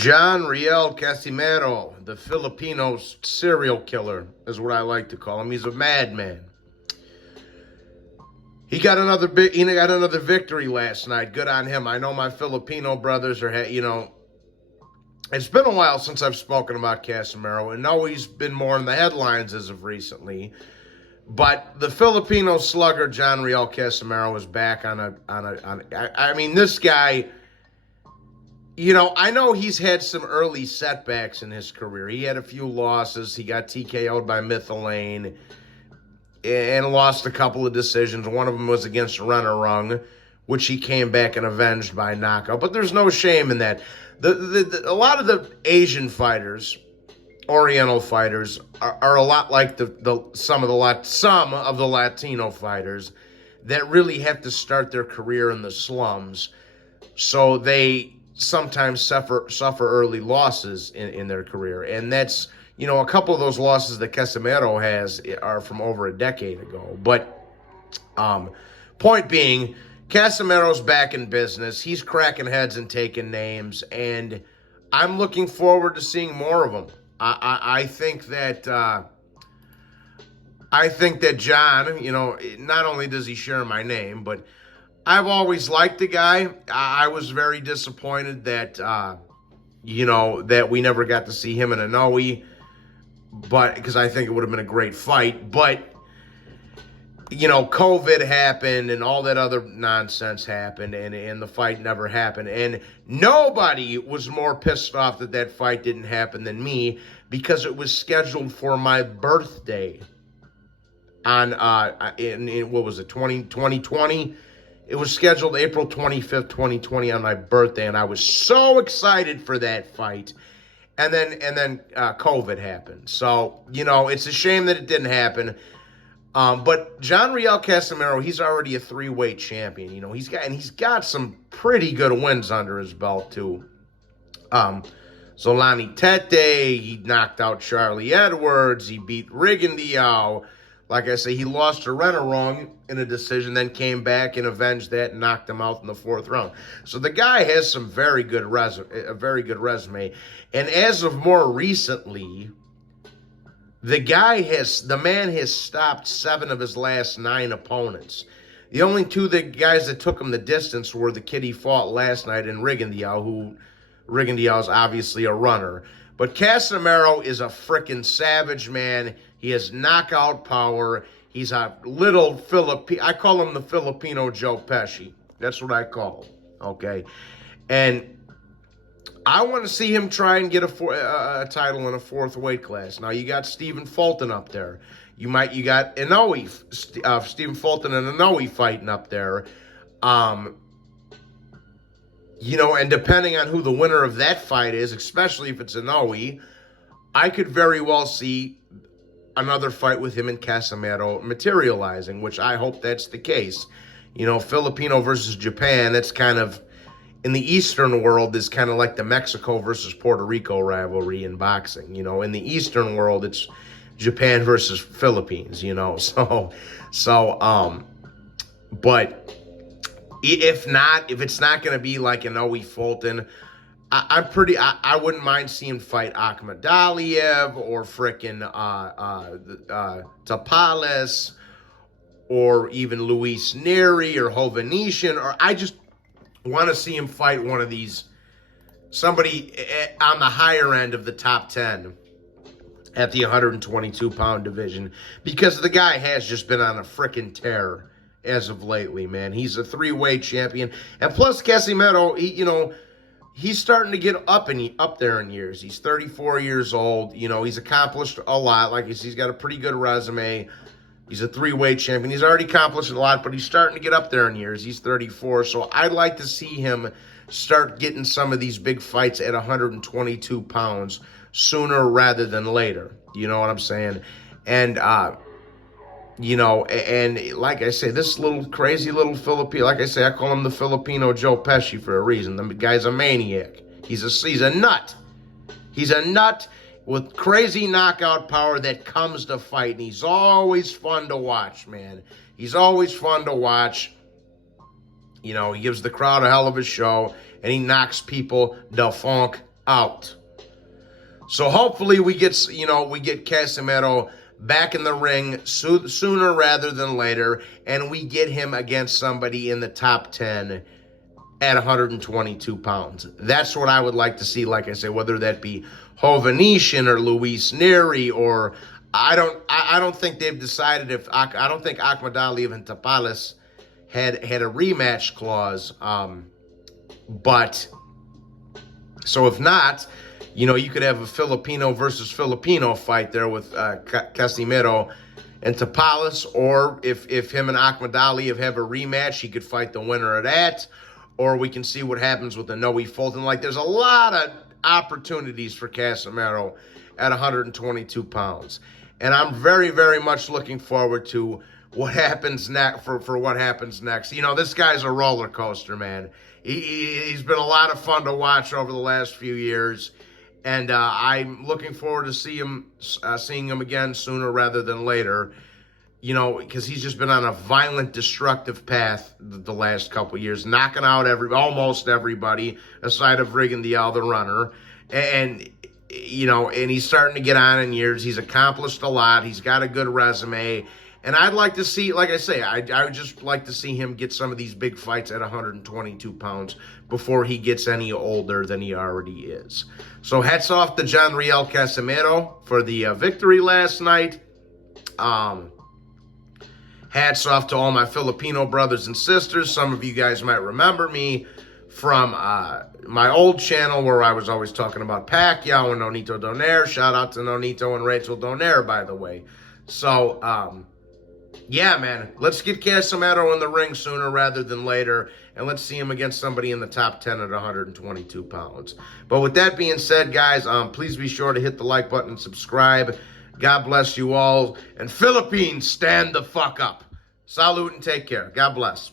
John Riel Casimero, the Filipino serial killer, is what I like to call him. He's a madman. He got another victory last night. Good on him. I know my Filipino brothers are, it's been a while since I've spoken about Casimero, and now he's been more in the headlines as of recently. But the Filipino slugger John Riel Casimero is back this guy. I know he's had some early setbacks in his career. He had a few losses. He got TKO'd by Mythalane and lost a couple of decisions. One of them was against Renarung, which he came back and avenged by knockout. But there's no shame in that. A lot of the Asian fighters, Oriental fighters, are a lot like some of the Latino fighters that really have to start their career in the slums. So they sometimes suffer early losses in their career. And that's, a couple of those losses that Casimero has are from over a decade ago. But point being, Casimero's back in business. He's cracking heads and taking names, and I'm looking forward to seeing more of him. I think that John, not only does he share my name, but I've always liked the guy. I was very disappointed that, that we never got to see him in Inoue, but because I think it would have been a great fight. But, COVID happened and all that other nonsense happened, and the fight never happened. And nobody was more pissed off that fight didn't happen than me, because it was scheduled for my birthday on, what was it, 2020? It was scheduled April 25th, 2020 on my birthday, and I was so excited for that fight. And then COVID happened. So, it's a shame that it didn't happen. But John Riel Casimero, he's already a 3-weight champion. He's got some pretty good wins under his belt too. Zolani Tete, he knocked out Charlie Edwards, he beat Rigondeaux. Like I say, he lost to Renarung in a decision, then came back and avenged that and knocked him out in the 4th round. So the guy has a very good resume. And as of more recently, the man has stopped 7 of his last 9 opponents. The only 2 guys that took him the distance were the kid he fought last night in Rigondeaux, who Rigondeaux is obviously a runner. But Casimero is a frickin' savage, man. He has knockout power. He's a little I call him the Filipino Joe Pesci. That's what I call him, okay? And I want to see him try and get a title in a 4th weight class. Now, you got Stephen Fulton up there. You got Inoue, Stephen Fulton and Inoue fighting up there. And depending on who the winner of that fight is, especially if it's Inoue, I could very well see another fight with him and Casimero materializing, which I hope that's the case. Filipino versus Japan, that's kind of, in the Eastern world, is kind of like the Mexico versus Puerto Rico rivalry in boxing. In the Eastern world, it's Japan versus Philippines, but if it's not going to be like Inoue Fulton, I wouldn't mind seeing fight Akhmadaliev or frickin' Tapales or even Luis Neri or Hovhannisyan, or I just want to see him fight one of these, somebody on the higher end of the top 10 at the 122-pound division, because the guy has just been on a frickin' tear as of lately, man. He's a 3-weight champion, and plus Casimero, he's starting to get up there in years. He's 34 years old. He's accomplished a lot. Like he's got a pretty good resume. He's a 3-weight champion. He's already accomplished a lot, but he's starting to get up there in years. He's 34, so I'd like to see him start getting some of these big fights at 122 pounds sooner rather than later. You know what I'm saying? And, and like I say, this little crazy little Filipino, like I say, I call him the Filipino Joe Pesci for a reason. The guy's a maniac. He's a nut. He's a nut with crazy knockout power that comes to fight. And he's always fun to watch, man. He's always fun to watch. He gives the crowd a hell of a show, and he knocks people the funk out. So hopefully we get Casimero back in the ring sooner rather than later, and we get him against somebody in the top 10 at 122 pounds. That's what I would like to see, like I say, whether that be Hovhannisyan or Luis Neri, or I don't think they've decided if, I don't think Akhmadaliev and Tapales had a rematch clause, but so if not, you could have a Filipino versus Filipino fight there with Casimero and Tapales, or if him and Akhmadaliev have a rematch, he could fight the winner of that, or we can see what happens with the Noe Fulton. Like, there's a lot of opportunities for Casimero at 122 pounds. And I'm very, very much looking forward to what happens next, for what happens next. This guy's a roller coaster, man. He's been a lot of fun to watch over the last few years. And I'm looking forward to seeing him again sooner rather than later. Because he's just been on a violent, destructive path the last couple of years, knocking out almost everybody, aside of Rigondeaux, the runner. And he's starting to get on in years. He's accomplished a lot. He's got a good resume. And I'd like to see, like I say, I would just like to see him get some of these big fights at 122 pounds before he gets any older than he already is. So hats off to John Riel Casimero for the victory last night. Hats off to all my Filipino brothers and sisters. Some of you guys might remember me from my old channel where I was always talking about Pacquiao and Nonito Donaire. Shout out to Nonito and Rachel Donaire, by the way. So, yeah, man, let's get Casimero in the ring sooner rather than later, and let's see him against somebody in the top 10 at 122 pounds. But with that being said, guys, please be sure to hit the like button and subscribe. God bless you all. And Philippines, stand the fuck up. Salute and take care. God bless.